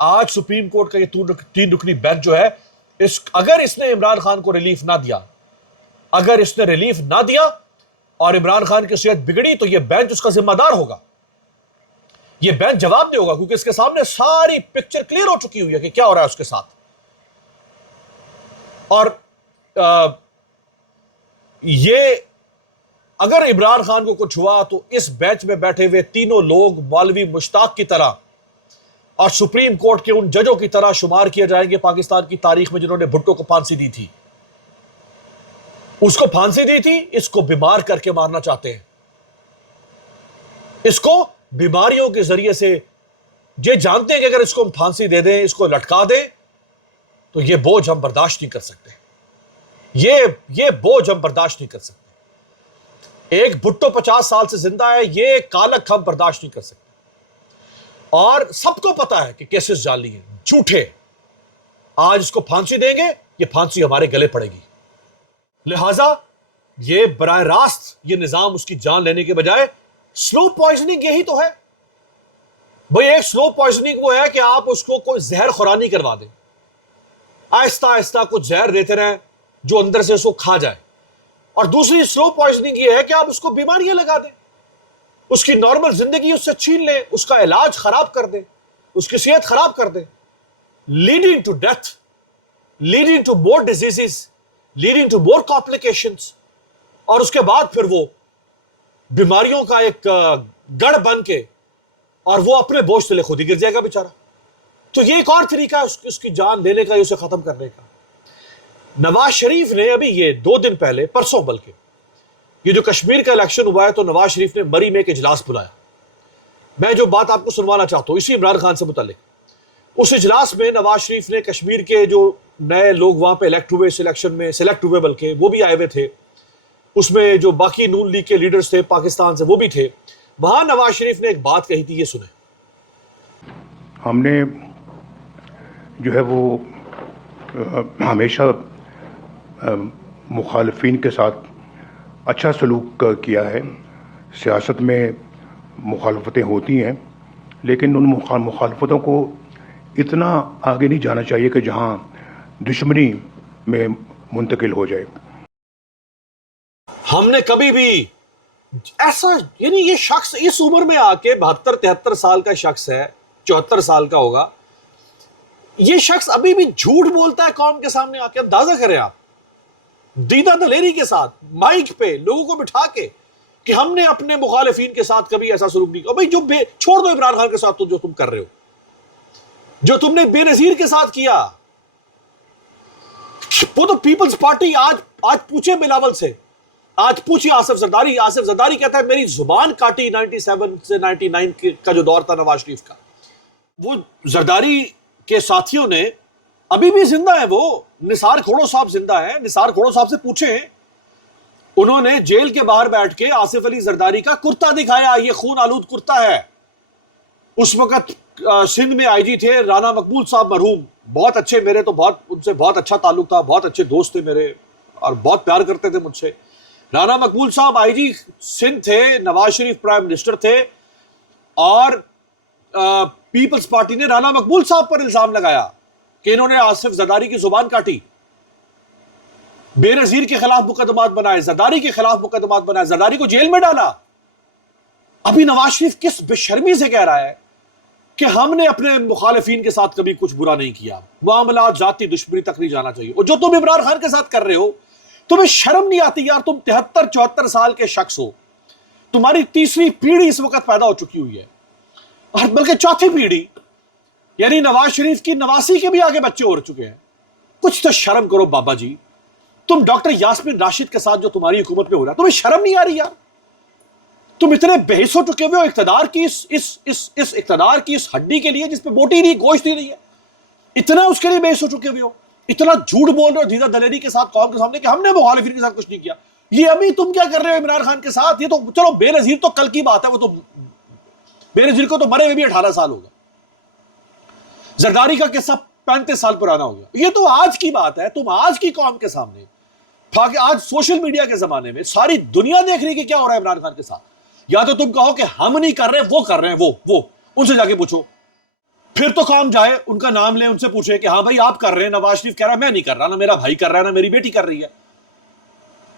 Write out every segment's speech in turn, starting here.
آج supreme court کا یہ 3 رکنی بینچ جو ہے، اگر اس نے عمران خان کو ریلیف نہ دیا، اگر اس نے ریلیف نہ دیا اور عمران خان کی صحت بگڑی، تو یہ بینچ اس کا ذمہ دار ہوگا، یہ بینچ جواب دے ہوگا، کیونکہ اس کے سامنے ساری پکچر کلیئر ہو چکی ہوئی ہے کہ کیا ہو رہا ہے اس کے ساتھ. اور یہ اگر عمران خان کو کچھ ہوا تو اس بینچ میں بیٹھے ہوئے تینوں لوگ مولوی مشتاق کی طرح اور سپریم کورٹ کے ان ججوں کی طرح شمار کیے جائیں گے پاکستان کی تاریخ میں، جنہوں نے بھٹو کو پھانسی دی تھی. اس کو پھانسی دی تھی، اس کو بیمار کر کے مارنا چاہتے ہیں، اس کو بیماریوں کے ذریعے سے، یہ جانتے ہیں کہ اگر اس کو ہم پھانسی دے دیں، اس کو لٹکا دیں، تو یہ بوجھ ہم برداشت نہیں کر سکتے، یہ بوجھ ہم برداشت نہیں کر سکتے. ایک بھٹو 50 سال سے زندہ ہے، یہ کالک ہم برداشت نہیں کر سکتے. اور سب کو پتا ہے کہ کیسز جعلی ہیں، جھوٹے. آج اس کو پھانسی دیں گے، یہ پھانسی ہمارے گلے پڑے گی. لہٰذا یہ براہ راست یہ نظام اس کی جان لینے کے بجائے سلو پوائزننگ یہی تو ہے. بھئی ایک سلو پوائزننگ وہ ہے کہ آپ اس کو کوئی زہر خورانی کروا دیں، آہستہ آہستہ کچھ زہر دیتے رہیں جو اندر سے اس کو کھا جائے. اور دوسری سلو پوائزننگ یہ ہے کہ آپ اس کو بیماریاں لگا دیں، اس کی نارمل زندگی اس سے چھین لیں، اس کا علاج خراب کر دیں، اس کی صحت خراب کر دیں، leading to death, leading to more diseases, leading to more complications. اور اس کے بعد پھر وہ بیماریوں کا ایک گڑھ بن کے اور وہ اپنے بوجھ تلے خود ہی گر جائے گا بیچارہ. تو یہ ایک اور طریقہ ہے اس کی جان لینے کا، اسے ختم کرنے کا. نواز شریف نے ابھی یہ 2 دن پہلے، پرسوں بلکہ، یہ جو کشمیر کا الیکشن ہوا ہے تو نواز شریف نے مری میں ایک اجلاس بلایا. میں جو بات آپ کو سنوانا چاہتا ہوں اسی عمران خان سے متعلق، اس اجلاس میں نواز شریف نے کشمیر کے جو نئے لوگ وہاں پہ الیکٹ ہوئے، اس الیکشن میں سلیکٹ ہوئے، بلکہ وہ بھی آئے ہوئے تھے، اس میں جو باقی نون لیگ کے لیڈرز تھے پاکستان سے وہ بھی تھے. وہاں نواز شریف نے ایک بات کہی تھی، یہ سنیں. ہم نے جو ہے وہ ہمیشہ مخالفین کے ساتھ اچھا سلوک کیا ہے. سیاست میں مخالفتیں ہوتی ہیں، لیکن ان مخالفتوں کو اتنا آگے نہیں جانا چاہیے کہ جہاں دشمنی میں منتقل ہو جائے. ہم نے کبھی بھی ایسا، یعنی یہ شخص اس عمر میں آ کے 72-73 سال کا شخص ہے، 74 سال کا ہوگا، یہ شخص ابھی بھی جھوٹ بولتا ہے قوم کے سامنے آ کے. اندازہ کریں آپ، دیدہ دلیری کے ساتھ مائک پہ لوگوں کو بٹھا کے کہ ہم نے اپنے مخالفین کے ساتھ کبھی ایسا سلوک نہیں کیا. بھائی جو چھوڑ دو عمران خان کے ساتھ، تو جو تم کر رہے ہو، جو تم نے بے نظیر کے ساتھ کیا، وہ تو پیپلز پارٹی. آج پوچھے بلاول سے، آج پوچھے آصف زرداری. آصف زرداری کہتا ہے میری زبان کاٹی 97 سے 99 کا جو دور تھا نواز شریف کا. وہ زرداری کے ساتھیوں نے ابھی بھی زندہ ہے، وہ نثار کھوڑو صاحب زندہ ہے. نثار کھوڑو صاحب سے پوچھیں، انہوں نے جیل کے باہر بیٹھ کے آصف علی زرداری کا کرتا دکھایا، یہ خون آلود کرتا ہے. اس وقت سندھ میں آئی جی تھے رانا مقبول صاحب مرحوم، بہت اچھے، میرے تو ان سے بہت اچھا تعلق تھا، بہت اچھے دوست تھے میرے اور بہت پیار کرتے تھے مجھ سے. رانا مقبول صاحب آئی جی سندھ تھے، نواز شریف پرائم منسٹر تھے، اور پیپلز پارٹی نے رانا مقبول صاحب پر الزام لگایا کہ انہوں نے آصف زرداری کی زبان کاٹی، بے نظیر کے خلاف مقدمات بنائے، زرداری کے خلاف مقدمات بنائے، زرداری کو جیل میں ڈالا. ابھی نواز شریف کس بے شرمی سے کہہ رہا ہے کہ ہم نے اپنے مخالفین کے ساتھ کبھی کچھ برا نہیں کیا، معاملات ذاتی دشمنی تک نہیں جانا چاہیے. اور جو تم عمران خان کے ساتھ کر رہے ہو، تمہیں شرم نہیں آتی یار؟ تم 73-74 سال کے شخص ہو، تمہاری تیسری پیڑھی اس وقت پیدا ہو چکی ہوئی ہے، اور بلکہ چوتھی پیڑھی، یعنی نواز شریف کی 89 کے بھی آگے بچے ہو چکے ہیں. کچھ تو شرم کرو بابا جی. تم ڈاکٹر یاسمین راشد کے ساتھ جو تمہاری حکومت میں ہو رہا ہے، تمہیں شرم نہیں آ رہی یار؟ تم اتنے بحث ہو چکے ہوئے ہو اقتدار کی اس اقتدار کی اس ہڈی کے لیے جس پہ بوٹی نہیں، گوشت ہی نہیں ہے، اتنا اس کے لیے بحث ہو چکے ہوئے ہو، اتنا جھوٹ بول رہے ہو دیدہ دلیری کے ساتھ قوم کے سامنے کہ ہم نے مخالفین کے ساتھ کچھ نہیں کیا. یہ ابھی تم کیا کر رہے ہو عمران خان کے ساتھ؟ یہ تو چلو بے نظیر تو کل کی بات ہے، وہ تو بے نظیر کو تو مرے ہوئے بھی 18 سال ہو گئے. زرداری کا قصہ 35 سال پرانا ہو گیا. یہ تو آج کی بات ہے. تم آج کی قوم کے سامنے، آج سوشل میڈیا کے زمانے میں ساری دنیا دیکھ رہی ہے کہ کیا ہو رہا ہے عمران خان کے ساتھ. یا تو تم کہو کہ ہم نہیں کر رہے، وہ کر رہے ہیں، وہ ان سے جا کے پوچھو. پھر تو کام جائے، ان کا نام لیں، ان سے پوچھیں کہ ہاں بھائی آپ کر رہے ہیں، نواز شریف کہہ رہا ہے میں نہیں کر رہا، نہ میرا بھائی کر رہا ہے، نہ میری بیٹی کر رہی ہے.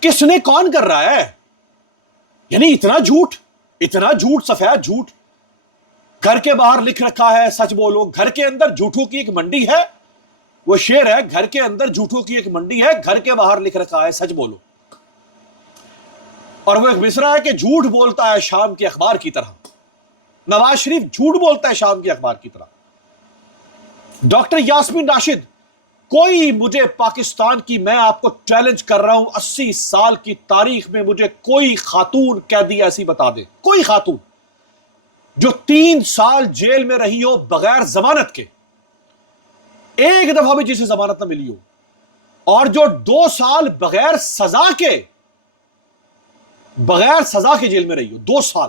کس نے، کون کر رہا ہے؟ یعنی اتنا جھوٹ، سفید جھوٹ. گھر کے باہر لکھ رکھا ہے سچ بولو، گھر کے اندر جھوٹوں کی ایک منڈی ہے. وہ شعر ہے، گھر کے اندر جھوٹوں کی ایک منڈی ہے، گھر کے باہر لکھ رکھا ہے سچ بولو. اور وہ ایک مصرع ہے کہ جھوٹ بولتا ہے شام کے اخبار کی طرح. نواز شریف جھوٹ بولتا ہے شام کے اخبار کی طرح. ڈاکٹر یاسمین راشد، کوئی مجھے پاکستان کی، میں آپ کو چیلنج کر رہا ہوں، 80 سال کی تاریخ میں مجھے کوئی خاتون قیدی ایسی بتا دے، کوئی خاتون جو 3 سال جیل میں رہی ہو بغیر ضمانت کے، ایک دفعہ بھی جسے ضمانت نہ ملی ہو، اور جو 2 سال بغیر سزا کے جیل میں رہی ہو، 2 سال.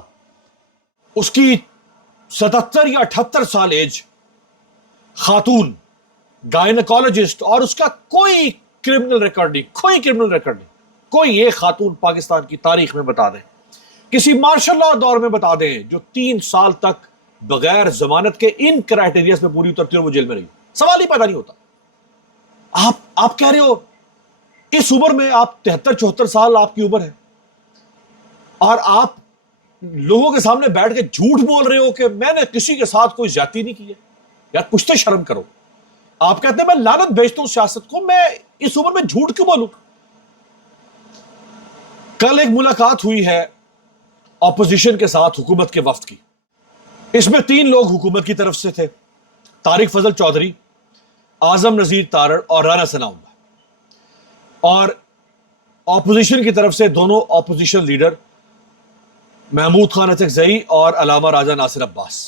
اس کی 77 یا 78 سال ایج، خاتون، گائنیکولوجسٹ، اور اس کا کوئی کرمنل ریکارڈ نہیں. کوئی ایک خاتون پاکستان کی تاریخ میں بتا دیں، کسی مارشل لا دور میں بتا دیں، جو 3 سال تک بغیر ضمانت کے ان کرائٹیریاز میں پوری اترتی اور وہ جیل میں رہی. سوال ہی پیدا نہیں ہوتا. آپ کہہ رہے ہو اس عمر میں، آپ 73-74 سال آپ کی عمر ہے، اور آپ لوگوں کے سامنے بیٹھ کے جھوٹ بول رہے ہو کہ میں نے کسی کے ساتھ کوئی زیادتی نہیں کی ہے. یار کچھ تو شرم کرو. آپ کہتے ہیں میں لعنت بھیجتا ہوں سیاست کو، میں اس عمر میں جھوٹ کیوں بولوں؟ کل ایک ملاقات ہوئی ہے اپوزیشن کے ساتھ حکومت کے وفد کی. اس میں 3 لوگ حکومت کی طرف سے تھے، طارق فضل چودھری، اعظم نذیر تارڑ اور رانا ثناء اللہ. اور اپوزیشن کی طرف سے دونوں اپوزیشن لیڈر محمود خان اچکزئی اور علامہ راجہ ناصر عباس.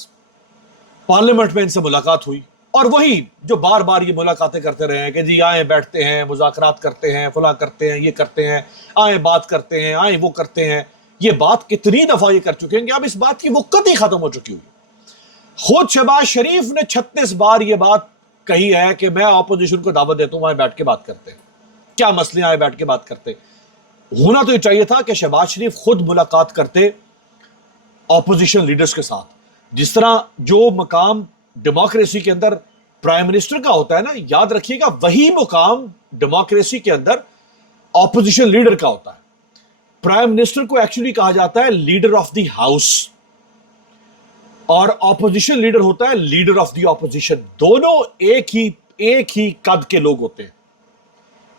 پارلیمنٹ میں ان سے ملاقات ہوئی، اور وہی جو بار بار یہ ملاقاتیں کرتے رہے ہیں کہ جی آئیں بیٹھتے ہیں، مذاکرات کرتے ہیں، فلاں کرتے ہیں، یہ کرتے ہیں، آئیں بات کرتے ہیں، آئیں وہ کرتے ہیں. یہ بات کتنی دفعہ یہ کر چکے ہیں کہ اب اس بات کی وقت ہی ختم ہو چکی ہوئی. خود شہباز شریف نے 36 بار یہ بات کہی ہے کہ میں اپوزیشن کو دعوت دیتا ہوں، آئیں بیٹھ کے بات کرتے ہیں، کیا مسئلے، آئیں بیٹھ کے بات کرتے ہیں. ہونا تو یہ چاہیے تھا کہ شہباز شریف خود ملاقات کرتے اپوزیشن لیڈرز کے ساتھ. جس طرح جو مقام ڈیموکریسی کے اندر پرائم منسٹر کا ہوتا ہے نا، یاد رکھیے گا وہی مقام ڈیموکریسی کے اندر اپوزیشن لیڈر کا ہوتا ہے. پرائم منسٹر کو ایکچولی کہا جاتا ہے لیڈر آف دی ہاؤس، اور اپوزیشن لیڈر ہوتا ہے لیڈر آف دی اپوزیشن. دونوں ایک ہی قد کے لوگ ہوتے ہیں،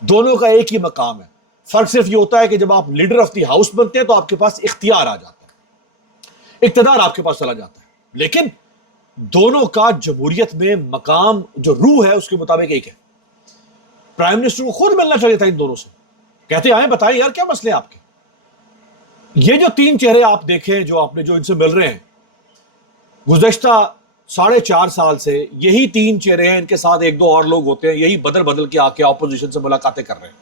دونوں کا ایک ہی مقام ہے. فرق صرف یہ ہوتا ہے کہ جب آپ لیڈر آف دی ہاؤس بنتے ہیں تو آپ کے پاس اختیار آ جاتا ہے، اقتدار آپ کے پاس چلا جاتا ہے. لیکن دونوں کا جمہوریت میں مقام، جو روح ہے اس کے مطابق ایک ہے. پرائم منسٹر کو خود ملنا چاہیے تھا ان دونوں سے، کہتے آئیں بتائیں یار کیا مسئلے آپ کے. یہ جو 3 چہرے آپ دیکھیں، جو آپ نے جو ان سے مل رہے ہیں، گزشتہ 4.5 سال سے یہی 3 چہرے ہیں، ان کے ساتھ 1-2 اور لوگ ہوتے ہیں، یہی بدل کے آ کے اپوزیشن سے ملاقاتیں کر رہے ہیں.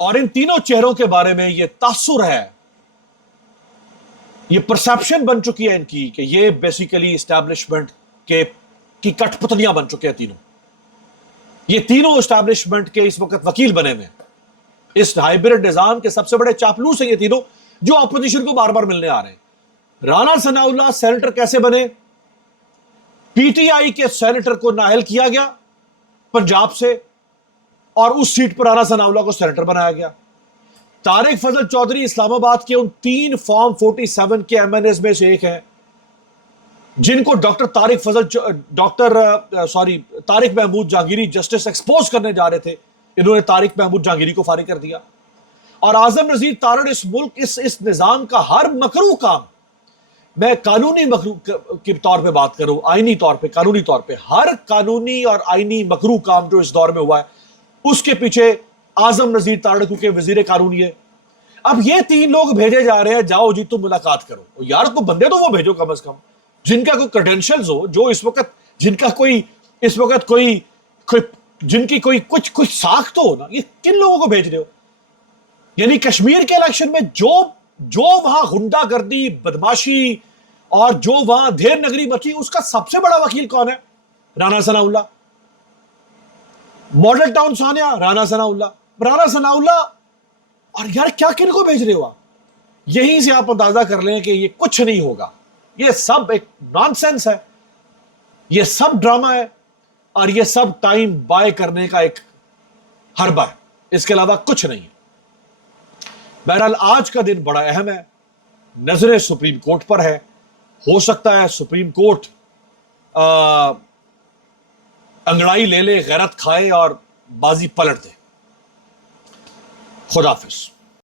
اور ان تینوں چہروں کے بارے میں یہ تاثر ہے، یہ پرسپشن بن چکی ہے ان کی کہ یہ بیسیکلی اسٹیبلشمنٹ کی کٹ پتلیاں بن چکے ہیں تینوں. یہ تینوں اسٹیبلشمنٹ کے اس وقت وکیل بنے ہوئے ہیں. اس ہائیبرڈ نظام کے سب سے بڑے چاپلوس ہیں یہ تینوں، جو اپوزیشن کو بار بار ملنے آ رہے ہیں. رانا ثناء اللہ سینیٹر کیسے بنے؟ پی ٹی آئی کے سینیٹر کو نااہل کیا گیا پنجاب سے، اور اس سیٹ پر رانا ثناء اللہ کو سینیٹر بنایا گیا. طارق فضل چودھری اسلام آباد کے ان 3 فارم 47 کے ایم این ایز میں سے ایک ہیں جن کو طارق محمود جہانگیری جسٹس ایکسپوز کرنے جا رہے تھے. انہوں نے طارق محمود جہانگیری کو فارغ کر دیا. اور اعظم نذیر تارڑ اس ملک اس نظام کا ہر مکروہ کام، میں قانونی مکروہ کے طور پہ بات کروں، آئینی طور پہ، قانونی طور پہ، ہر قانونی اور آئینی مکروہ کام جو اس دور میں ہوا ہے اس کے پیچھے اعظم نذیر تارڑ کیونکہ وزیر قانونی ہے. اب یہ 3 لوگ بھیجے جا رہے ہیں، جاؤ جی تم ملاقات کرو. یار تو بندے تو وہ بھیجو کم از کم جن کا کوئی کریڈینشلز ہو، جو اس وقت جن کا کوئی اس وقت کوئی جن کی کوئی کچھ ساکھ تو ہو نا. یہ کن لوگوں کو بھیج رہے ہو؟ یعنی کشمیر کے الیکشن میں جو وہاں غنڈہ گردی، بدماشی اور جو وہاں دھیر نگری بچی، اس کا سب سے بڑا وکیل کون ہے؟ رانا ثناء اللہ. ماڈل ٹاؤن ثانیہ، رانا ثناء اللہ. اور یار کیا کن کو بھیج رہے ہو آپ؟ یہیں سے آپ اندازہ کر لیں کہ یہ کچھ نہیں ہوگا، یہ سب ایک نان سینس ہے. یہ سب ڈرامہ ہے اور یہ سب ٹائم بائی کرنے کا ایک حربہ ہے, اس کے علاوہ کچھ نہیں ہے. بہرحال آج کا دن بڑا اہم ہے, نظریں سپریم کورٹ پر ہے. ہو سکتا ہے سپریم کورٹ انگڑائی لے لے, غیرت کھائے اور بازی پلٹ دے. خدا حافظ.